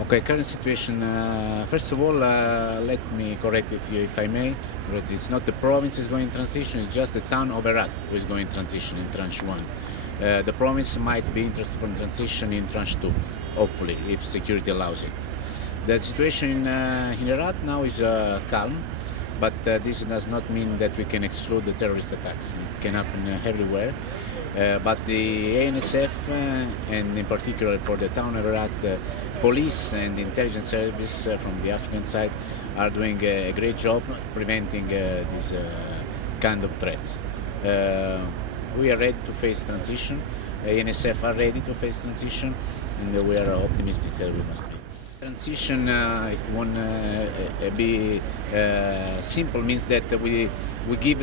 Okay, current situation. First of all, let me correct if I may. But it's not the province is going in transition; it's just the town of Herat who is going in transition in tranche one. The province might be interested in transition in tranche two, hopefully, if security allows it. The situation in Herat now is calm, but this does not mean that we can exclude the terrorist attacks. It can happen everywhere. But the ANSF, and in particular for the town of Herat, police and intelligence service from the Afghan side are doing a great job preventing these kind of threats. We are ready to face transition. ANSF are ready to face transition, and we are optimistic that we must be. Transition, if you want to be simple, means that we give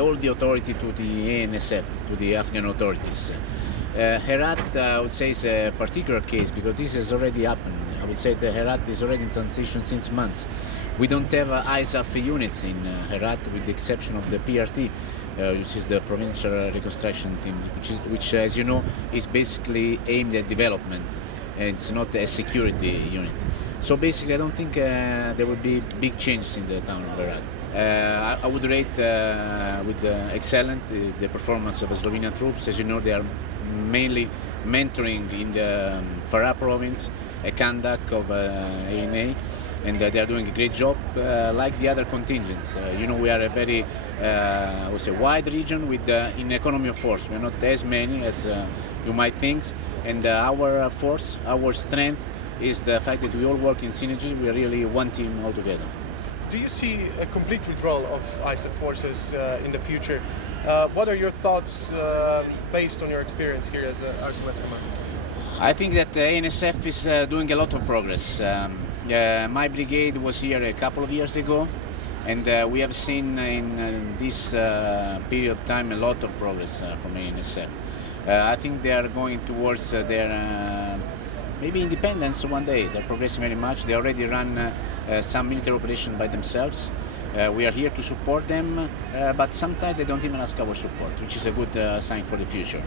all the authority to the ANSF, to the Afghan authorities. Herat, I would say, is a particular case because this has already happened. I would say that Herat is already in transition since months. We don't have ISAF units in Herat, with the exception of the PRT, which is the Provincial Reconstruction Team, which, as you know, is basically aimed at development. It's not a security unit. So basically, I don't think there will be big changes in the town of Herat. I would rate with excellent the performance of the Slovenian troops. As you know, they are mainly mentoring in the Farah province, a Kandak of ANA, and they are doing a great job, like the other contingents. You know, we are a very wide region with in economy of force. We are not as many as you might think, and our force, our strength is the fact that we all work in synergy. We are really one team all together. Do you see a complete withdrawal of ISAF forces in the future? What are your thoughts based on your experience here as West Command? I think that ANSF is doing a lot of progress. My brigade was here a couple of years ago, and we have seen in this period of time a lot of progress from ANSF. I think they are going towards their maybe independence one day. They're progressing very much. They already run some military operation by themselves. We are here to support them, but sometimes they don't even ask our support, which is a good sign for the future.